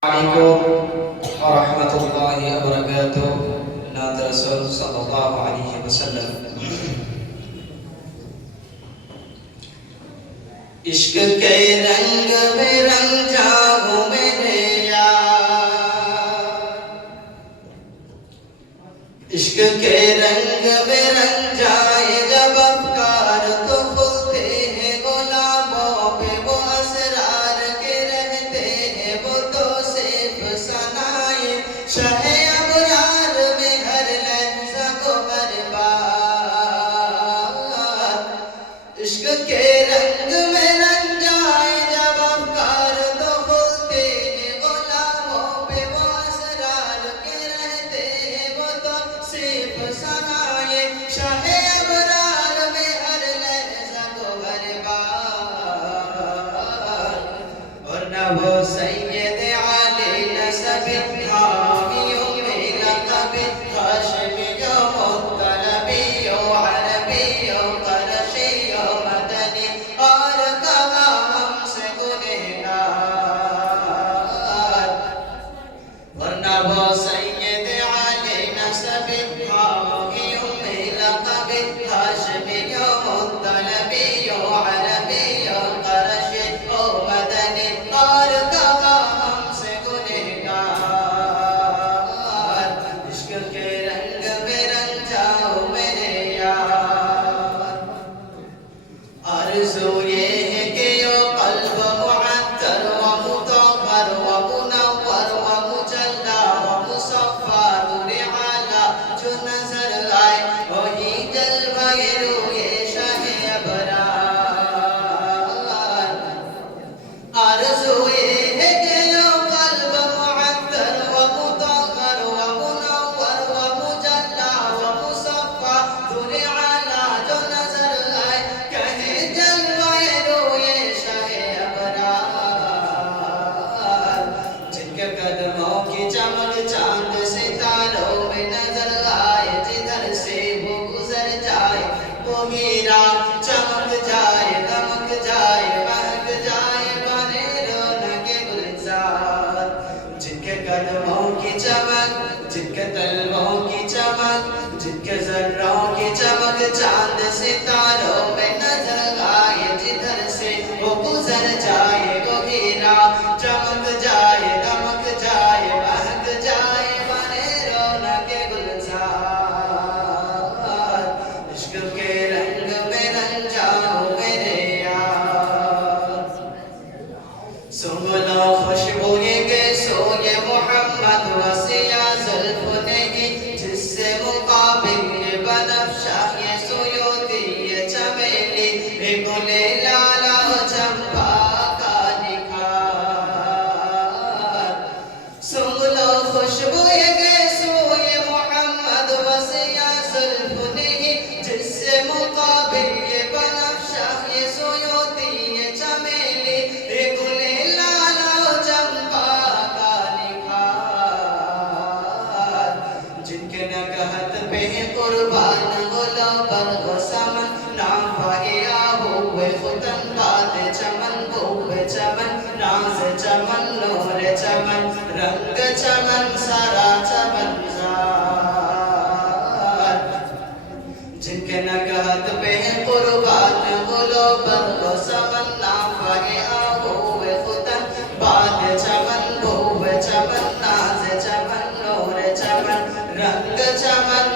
Assalamualaikum warahmatullahi wabarakatuh. Nabi Rasul sallallahu alaihi wasallam. इश्क के रंग में रंगा हूँ मेरे यार, इश्क के रंग में रंगाए जब अफकार तो खुलते हैं गुलाबों पे वो असरार के रहते हैं वो तो सिर्फ सनाए शाहे अबरार में हर लहजा को हर बार इश्क के रंग में रंगाए जब अफकार तो खुलते हैं गुलाबों पे वो असरार के रहते हैं वो तो सिर्फ सनाए शाहे अबरार में हर लहजा को हर बार और न वो सैयद आले नसब हामियों में लक़ब हाशिमियों मुत्तलबियों अरबियों क़रशियों मदनी और कहा हमसे गुनहगार वरना वो सैयद आले नसब हामियों में लक़ब हाशिमियों मुत्तलबियों अरबियों क़रशियों मदनी और कहा हमसे गुनहगार इश्क के रंग में रंजाओ मेरे यार आरज़ू ये है कि यो क़ल्ब मुअत्तर व मुतहहर व मुनव्वर व मुजल्ला व मुसफ़्फ़ा नूरे आला जो नज़र आए वही जलवाए रूहे शाहे अबरार आरज़ू ये है कि यो क़ल्ब मुअत्तर व मुतहहर व मुनव्वर व मुजल्ला व मुसफ़्फ़ा नूरे आला जो नज़र आए कहे जलवाए रूहे शाहे अबरार जिनके कदमों की चमक चांद सितारों में नजर आए जिधर से वो गुजर जाए वो हीरा चमक जाए दमक जाए महक जाए बने रौनके गुलजार जिनके कदमों की चमक जिनके तलवों की चमक जिनके जर्रों की चमक चांद सितारों में नजर आए जिधर से वो गुजर जाए वो हीरा चमक जाए दमक जाए महक जाए बने रौनके गुलजार इश्क के रंग में रंजाओ मेरे यार सुन लो खुशबू ये सोए मोहम्मद वसिया जुल्फ़ नहीं जिससे मुकाबिल ये बनफ्शा ये सुयोती ये चमेली ये गुले लाला चंपा का निखार सुन लो खुशबू ये सोए मोहम्मद वसिया जुल्फ़ नहीं जिससे मुकाबिल ये बनफ्शा ये सुयोती ये चमेली ये गुले लाला चंपा का निखार जिनके नगहत पे कुर्बान गुलो पर गुसमन नाम भागे आबूए खुतन बात चमन खूब चमन नाज चमन नूर चमन रंग चमन सारा चमन ज़ार जिनके नगहत पे कुर्बान गुलो पर गुसमन नाम भागे आबूए खुतन बात चमन खूब चमन नाज चमन नूर चमन रंग चमन